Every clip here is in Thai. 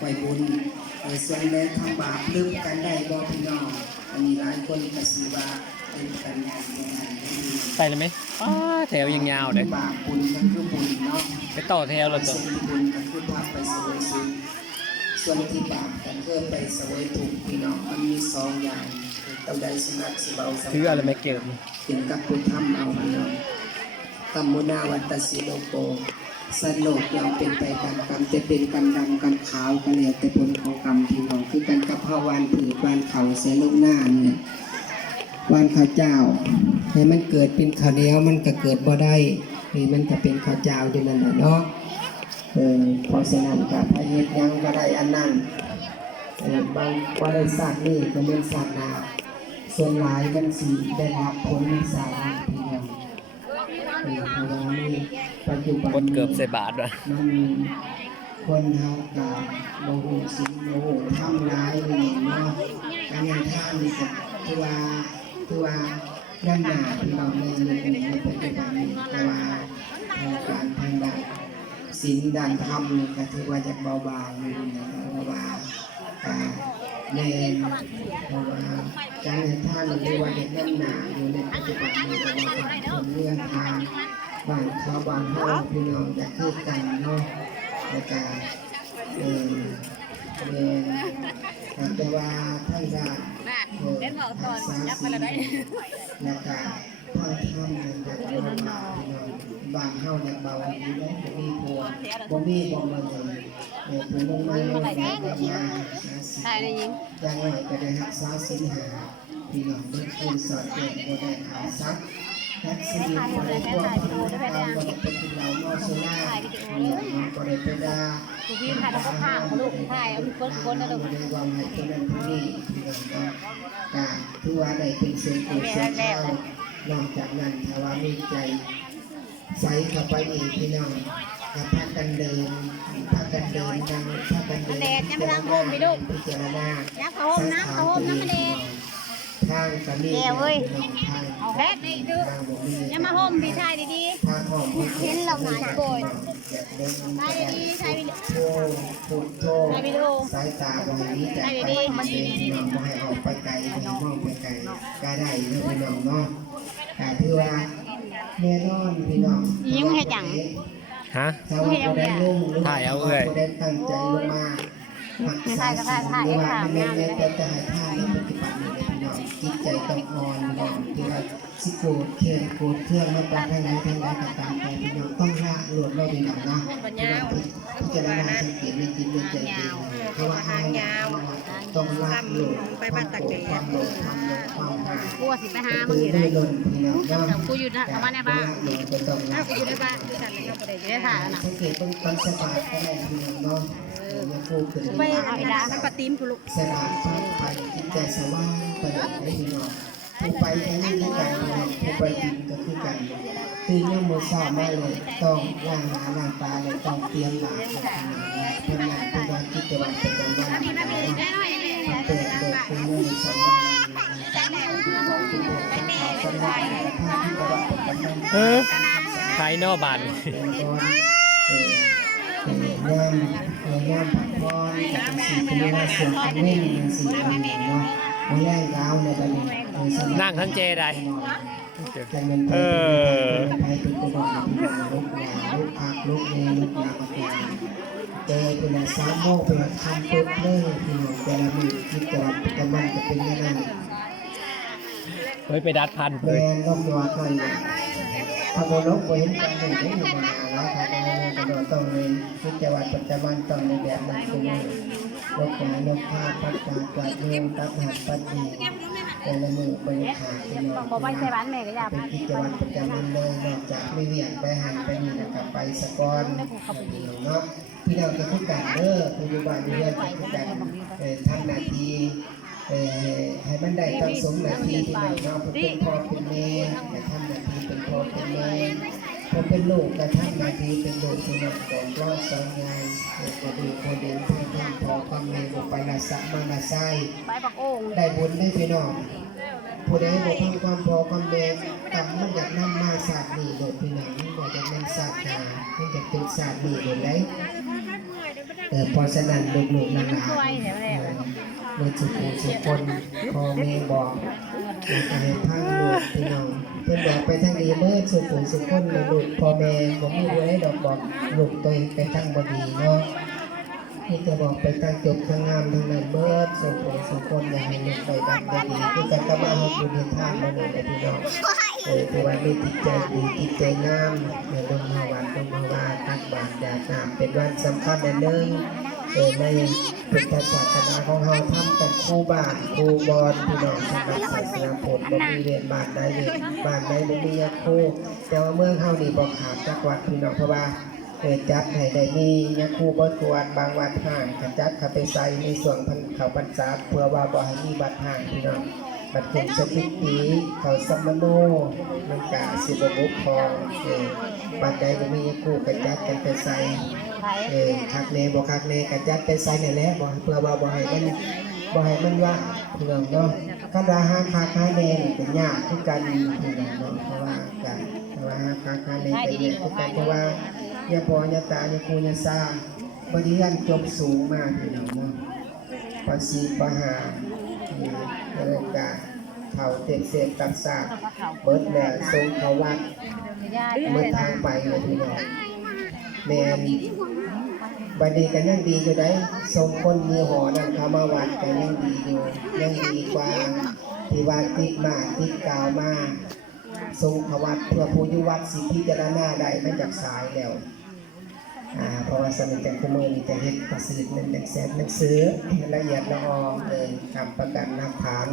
ไปบุญส่วนแล้วทำบาปลืมกันได้บ่พี่น้องอันนี้หลายคนก็สิว่าเป็นกันอย่างนั้น ไปเลยไหมแถวยังยาวเลย บาปบุญก็คือบุญเนาะ ไปต่อแถวเรา ส่ ต่อ วนที่บุญก็คือพาไปเสวยสุขส่วนที่บาปก็คือไปเสวยทุกข์พี่น้องมันมีสองอย่างเต่าใดสนักสิเบาส ถืออะไรไม่เก็บ เป็นกับผู้ทำเอาพี่น้องตัมมุนาวัตตสิโลโกสันโลกย่อมเป็นไปตามกรรมจะเป็นกรรมดำกรรมขาวก็แล้วแต่ผลของกรรมพี่น้องคือกันกับพระวานผืดวานเขาเสลูกหน้าเนี่ยวานข้าวเจ้าให้มันเกิดเป็นข้าวเหนียวมันก็เกิดบ่ได้นี่มันก็เป็นข้าวเจ้าอยู่นั่นแหละเนาะเพราะฉะนั้นกับพระเฮ็ดยังก็ได้อันนั้นบางว่าได้ศาสตร์นี่ก็เป็นศาสตร์นาส่วนหลายมันสีได้รับผลในศาสตร์นี้พี่น้องเพราะว่านี่ปัจจุบัน คนเกือบใส่บาทว่ะ มันคนเฮากับโมโหสิงโมโหทำร้ายนี่เนาะการงานท่านนี่ก็คือว่าด้านหน้าที่เราในปัจจุบันนี้แต่ว่าการทางด้านศีลด้านธรรมนี่ก็ถือว่าจะเบาบางอยู่นะเพราะว่าในเพราะว่าการงานท่านหรือว่าเด็กด้านหน้าอยู่ในปัจจุบันนี้ก็ว่าเป็นคนเรื่องทางบ้านเขาบ้านเฮาพี่น้องจะคือกันเนาะในการแต่ว่าท่านด้านรักษาศีลและการท่านทำในแบบเบาพี่น้องบ้านเฮาเนี่ยเบาดีได้บ่มีผัวบ่มีบ่มาเลยผู้ลงมาลงมาอย่างน้อยก็ได้รักษาศีลห้าพี่น้องได้คืนสอดแจ้งบ่ได้ขาดซักทักษิณบ่ได้ควบคุมการบ่ได้เป็นที่เราเมาสุราเนี่ยบ่ได้ไปด่าพี่ถ่ายแล้วก็ถ่ายลูกถ่ายเอาคนนะลูกบ่ได้วางให้คนนั้นคนนี้พี่น้องก็ถือว่าได้เป็นเสียงเกิดเสียงเข้านอกจากนั้นถ้าว่ามีใจใส่เข้าไปอีกพี่น้องพากันเดินพากันเดินดังพากันเดินพิจารณาสังขารตัวเองทางกำนี้ทางแพทย์นี่ดูอย่ามาห่มพี่ชายดีๆ ทางห้องเห็นเราหายโกรธชายดีๆชายดีๆ โทพุทโธสายตาบริวิจัยไปมันดีน้องให้ออกไปไกลให้มองไปไกลก็ได้เนาะพี่น้องเนาะแต่ที่ว่าแน่นอนพี่น้อง ยิ้มให้จัง ฮะ ถ้าว่าบ่ได้ลุ่มหรือว่าบ่ได้ตั้งใจลงมาหักษาศีลหรือว่าไม่เน้นแต่จะให้ท่านในปฏิบัตินี้พี่น้องจิตใจต้องอ่อนพี่น้องที่ว่าสิโกรธเคืองโกรธเคืองมาจากทางไหนทางใดก็ตามแต่พี่น้องต้องละหลุดเราพี่น้องเนาะพิจารณาสังเกตในจิตในใจเองเพราะว่าเราต้องละหลุดความโกรธความหลงความหา กูสิไปหามึ ตื่ ง น อยู่ ได้ ได้ ลนพี่น้องเนาะ กูอยู่กับมาในบ้าน ก็ต้องละ กูอยู่ในบ้านที่ฉันเลยก็ได้อยู่ในถ่ายนะ สังเกตต้องสบายก็ได้พี่น้องเนาะอย่าพูดขึ้น ไปเอาอีดาสักปะตีมกูลูก สลาดไปจิตใจสว่างประดับได้พี่น้องผู้ไปแค่นี้คือกันผู้ไปกินก็คือกันตื่นยังมือเช้ามาเลยต้องล้างหน้าล้างตาเลยต้องเตรียมหลังทำงานเป็นวันกิจวัตรประจำวันเปิดเด็กเป็นเรื่องสำคัญภายนอกบ้าน งานงานผักบอลกับสิ่งที่เราเสียงกันเล่นเป็นสิ่งที่เนาะไม่แรงกาวในประเด็น นั่งทั้งเจได้ จะเป็นไปเป็นตัวบอกลูกหลานลูกพักลูกเลี้ยงลูกยาประกอบเจเป็นสามโมกเป็นคำปุ๊บเลยพี่น้องแต่ละมือคิดแต่ละแต่มันจะเป็นยังไง เฮ้ยไปดัดพัน แม่นกยอดหน่อยพระโมนกเห็นกันหนึ่งที่อยู่มาแล้วครับกระโดดต้องเลยคิดแต่ว่าปัจจุบันต้องในแบบนั้นคือลกหานกข้าปัจจาจัดเรื่องตัดหักปัจจีแต่ละมือบริขาดพี่น้องเป็นกิจวัตรประจำวันเลยนอกจากไม่เวียนไปหันไปนี่นะครับไปสะก้อนเนาะพี่น้องจะคุยกันเด้อปัจจุบันเรื่องจะคุยกันทำนาทีให้มันได้ตั้งสมนาทีที่เราเนาะเป็นพ่อเป็นแม่แต่ทำนาทีเป็นพ่อเป็นแม่ผมเป็นลูกแต่ทำนาทีเป็นลูกที่นักก่อนรอดสองงานก็ดูโคเดนเพื่อนพ่อกับแม่บุกไปนาสักมานาไซได้บุญได้พี่น้องผู้ใดบอกทำความพอความแม่กรรมมันอยากนำมาศาสตร์นี่โดดพี่น้องมันอยากนำศาสตร์นามันอยากเป็นศาสตร์นี่โดดได้ เพราะฉะนั้นลูกๆหลานๆในจุดผู้สุคนพ่อแม่บอกให้พังลูกพี่น้องเพิ่นบอกไปทางนี้เมื่อสุดผู้สุคนลูกพ่อแม่ผมมีไว้ดอกบอกลูกตัวเองไปทางบ่ดีเนาะนี่จะบอกไปทางจบทางงามทางนั้นเมื่อสุดผู้สุคนอย่าให้ลูกไปดังบ่ดีคือกันก็มาเฮาอยู่ในทางบ่นี่แหละพี่น้องที่ว่ามีจิตใจดีจิตใจงามลงมาวัดลงมาว่าตักบาตรแดดน้ำเป็นวันสำคัญอันหนึ่งในพุทธศาสนาของเราทำกันคู่บ้านคู่บอลพี่น้องสำหรับศาสนาพุทธบ่มีเรียนบ้านใดเรียนบ้านใดบ่มียาคู่แต่ว่าเมืองเฮานี่บ่ขาดจักวัดพี่น้องเพราะว่าจัดให้ได้มียาคู่บ่กวนบางวัดห่างก็จัดเข้าไปใส่ในส่วนเข้าพรรษาเพื่อว่าบ่ให้มีวัดห่างพี่น้องบัดเข็มสติปีเขาสัมมโนมันกะสิบบุกพอบัดใดบ่มีคู่กระจัดกันไปใส่คักแน่บ่คักแน่กระจัดไปใส่นี่แหละบ่เพื่อว่าบ่ให้มันว่าพี่น้องเนาะคันว่าหาคักหาแน่นี่ก็ยากคือกันพี่น้องเนาะเพราะว่ากันว่าหาคักหาแน่ก็ยากคือกันเพราะว่าอย่าพออย่าตาอย่าคูอย่าซาบ่ได้ยันจบสูงมากพี่น้องเนาะปสีปหาบรรยากาศเขาเต็มเสียตัดสาเบิดแล้วทรงเขาวัดเมื่อทางไปเลยพี่น้องแม่นบัดนี้ก็ยังดีอยู่ได้ทรงคนมีหอนั่นเขามาวัดก็ยังดีอยู่ยังดีกว่าที่ว่าติดมาติดกาวมาทรงเขาวัดเพื่อผู้ยุวัดสิพิจารณาได้ไม่จากสายแล้วเพราะว่าสมัยแต่คุมือนี่จะเฮ็ดประสิทธิ์นั่นจากแสนหนังสือละเอียดละออทำประกันนับฐาน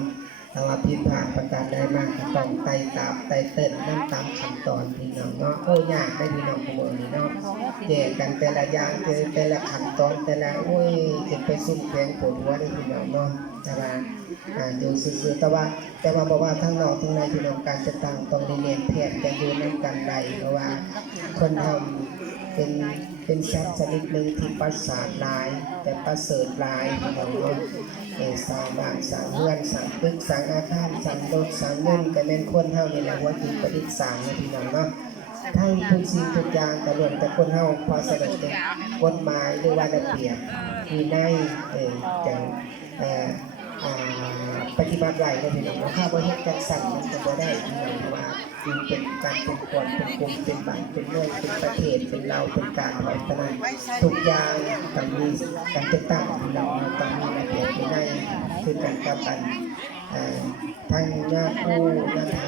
ถ้าว่าผิดพลาดประการใดมากก็ต้องไต่ตามไต่เต้นนั่นตามขั้นตอนพี่น้องเนาะโอ้ยากได้พี่น้องคุมือนี่เนาะแยกกันแต่ละอย่างแต่ละขั้นตอนแต่ละโอ้ยจะไปซุ่มแข็งปวดหัวได้พี่น้องเนาะแต่ว่าอยู่ซื่อๆแต่ว่าบอกว่าทั้งนอกทั้งในพี่น้องการจะตั้งต้องเรียนแพทย์จะอยู่น้ำกันใดเพราะว่าคนทำเป็นทรัพย์ชนิดหนึ่งที่ประสาทหลายแต่ประเสริฐหลายพี่น้องเนาะสร้างบ้านสร้างเรือนสร้างตึกสร้างอาคารสร้างรถสร้างเงินก็เป็นคนเฮานี่แหละว่าจิตประดิษฐ์สร้างนะพี่น้องเนาะทั้งทุกสิ่งทุกอย่างกระโดดแต่คนเฮาพอสนับสนุนกฎหมายหรือว่าระเบียบมีในจังปฏิบัติไรเลยพี่น้องถ้าบริหารจัดสรรมันจะบ่ได้พี่น้องเพราะว่าจึงเป็นการเป็นกฎเป็นกลุ่มเป็นบ้านเป็นเมืองเป็นประเทศเป็นเราเป็นการพัฒนาทุกอย่างต้องมีการจัดตั้งพี่น้องต้องมีระเบียบวินัยคือการกับกันทางญาติผู้ญาติธร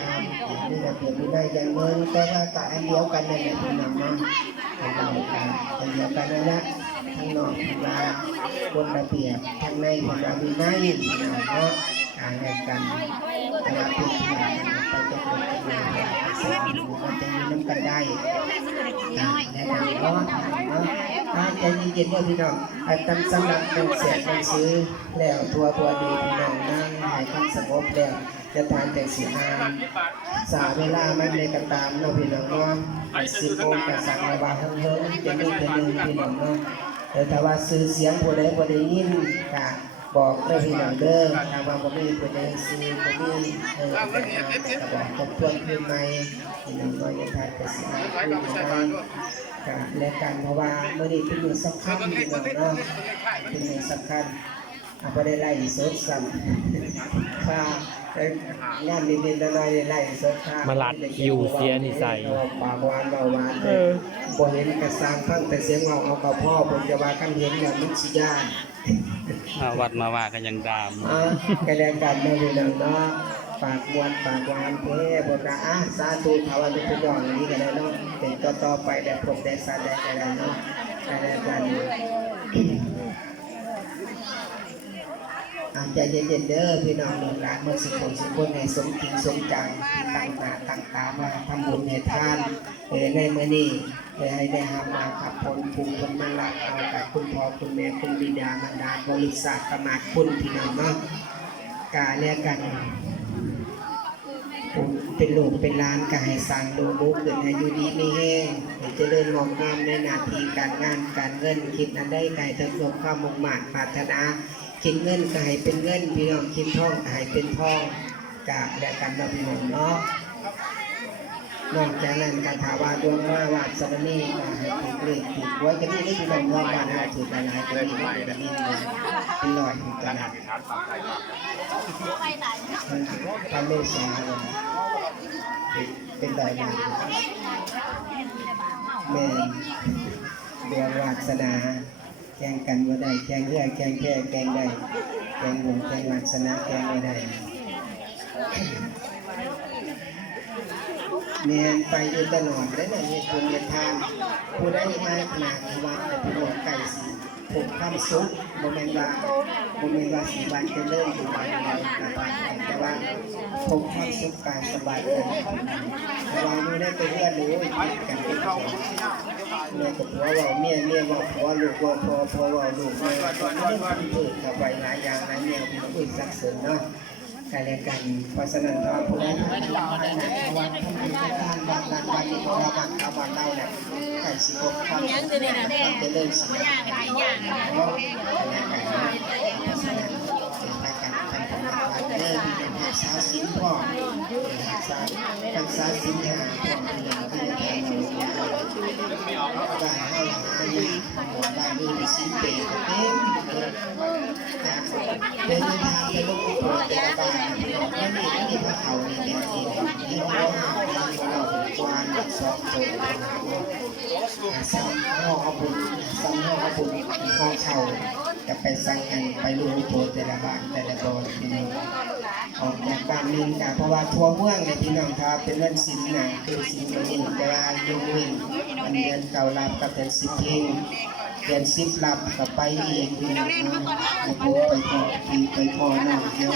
รมมีระเบียบวินัยอย่างหนึ่งแต่ว่าต่างอันเดียวกันนั่นแหละพี่น้องเนาะเราอันเดียวกันนั่นแหละทั้งนอกทั้งในกฎระเบียบทั้งในของเราวินัยเนาะอะไรกันแต่ว่าทุกอย่างเราจะเป็นมันจะมีน้ำกันได้และกันเนาะใจเย็นๆด้วยพี่น้องตั้งสำหรับเป็นเสียงหนังสือแล้วตัวดีพี่น้องนั่งหายความสงบแล้วจะทานแต่สีน้ำสาเวลาไม่เลยกันตามเนาะพี่น้องเนาะ10 โมงกับสั่งระบาดทั้งเฮิร์นจะมีเป็นหนึ่งพี่น้องเนาะแต่ว่าซื้อเสียงผู้ใดผู้ใดยินกะบอกได้พี่น้องเด้อถ้าว่าบ่มีผู้ใดซื้อบ่มีก็บอกทบทวนขึ้นใหม่พี่น้องเนาะอย่าทานแต่สีน้ำขึ้นมาและกันเพราะว่าเมื่อนี้เป็นมื้อสำคัญพี่น้องเนาะเป็นมื้อสำคัญบ่ได้ไล่สดซ้ำค่ะงานนิดๆน้อยๆไล่สดค่ะมาลัดอยู่เสียนิสัยปากหวานเบาหวานบ่เห็นกระซังฟังแต่เสียงเอากับพ่อผมจะว่ากันเห็นแล้วมันสิย่านมาวัดมาว่ากันยังดามกระแดงกันเนาะพี่น้องเนาะปากมวนปากหวานเพ่บ่กะสาธุภาวนาทุกอย่างนี้ก็ได้เนาะเป็นต่อไปได้พบได้สาได้ก็ได้เนาะกระแดงกันใจเย็นๆเด้อพี่น้องลูกหลานเมื่อสุขในสมจริงสมจังตั้งหน้าตั้งตามาทำบุญให้ทานในมื้อนี้ให้ได้หามาขับผลภูมิคนมาละเอากับคุณพ่อคุณแม่คุณบิดามารดาบริษัทประมาทคุณพี่น้องเนาะกาเรียกกันเป็นลูกเป็นหลานก็ให้สร้างดูบุกขึ้นให้อยู่ดีมีแห้งให้เจริญงอกงามในหน้าที่การงานการเงินคิดอันใดไก่ทั้งรวมความมุ่งมั่นปรารถนาคิดเงินก็ให้เป็นเงินพี่น้องคิดทองก็ให้เป็นทองกะและกันเราพี่น้องเนาะ นอกจากนั้นการถาวาดวงมาวาดสวนีให้ถูกเลขถูกไว้กันที่นี่ที่น้องน้องบ้านเราถูกหลายๆกันนี่เป็นลอยถูกกันพระเมสสาเป็นลอยมาแม่ดวงวาสนาแข่งกันว่าได้แข่งเรือแข่งแพ้แข่งได้แข่งบุญแข่งวาสนาแข่งไม่ได้เนียนไปอยู่ตลอดและในคุณเรียนทางผู้ได้มาขนาดวัดแต่ผู้หลงไก่สีผมคำสุขโมเมนว่าสีวันจะเริ่มอยู่วันเราแต่ว่าผมคำสุขการสบายกันแต่ว่าไม่ได้ไปเรียนรู้กันเป็นของเมียกับผัวว่าเมียว่าผัวลูกว่าพ่อว่าลูกเมียก็ไม่ได้พูดกับไว้หลายอย่างหลายแนวที่พูดสักส่วนเนาะการเรียนกันเพราะฉะนั้นเราผู้ได้ทำวันทำกิจการวันนี้เราบังคับวันเราเนี่ยไก่สิบหกคำจะเริ่มสีเพราะการเริ่มเป็นภาษาสินพ่อภาษาสินหาพ่อเป็นอย่างที่จะทำเราได้ให้ให้บ้านนี้สินเปย์เต็มเป็นทางไปลงอุปแต่ละบ้านไม่มีพระเขาในแดนที่ที่เราเป็นกวางสองโจซ้ำห้องขบุญห้องเขาจะไปสั่งกันไปลงอุปแต่ละบ้านแต่ละบอนพี่น้องออกจากบ้านนึงเพราะว่าทัวร์เมืองในพี่น้องครับเป็นวันศิลป์นะคือศิลป์นี้แต่ว่าโยกเว้นวันเดือนเก่ารับกับเดือนสิบเพลงเดือนสิบรับกับไปอีกพี่น้องผมไปพอน้องเดียว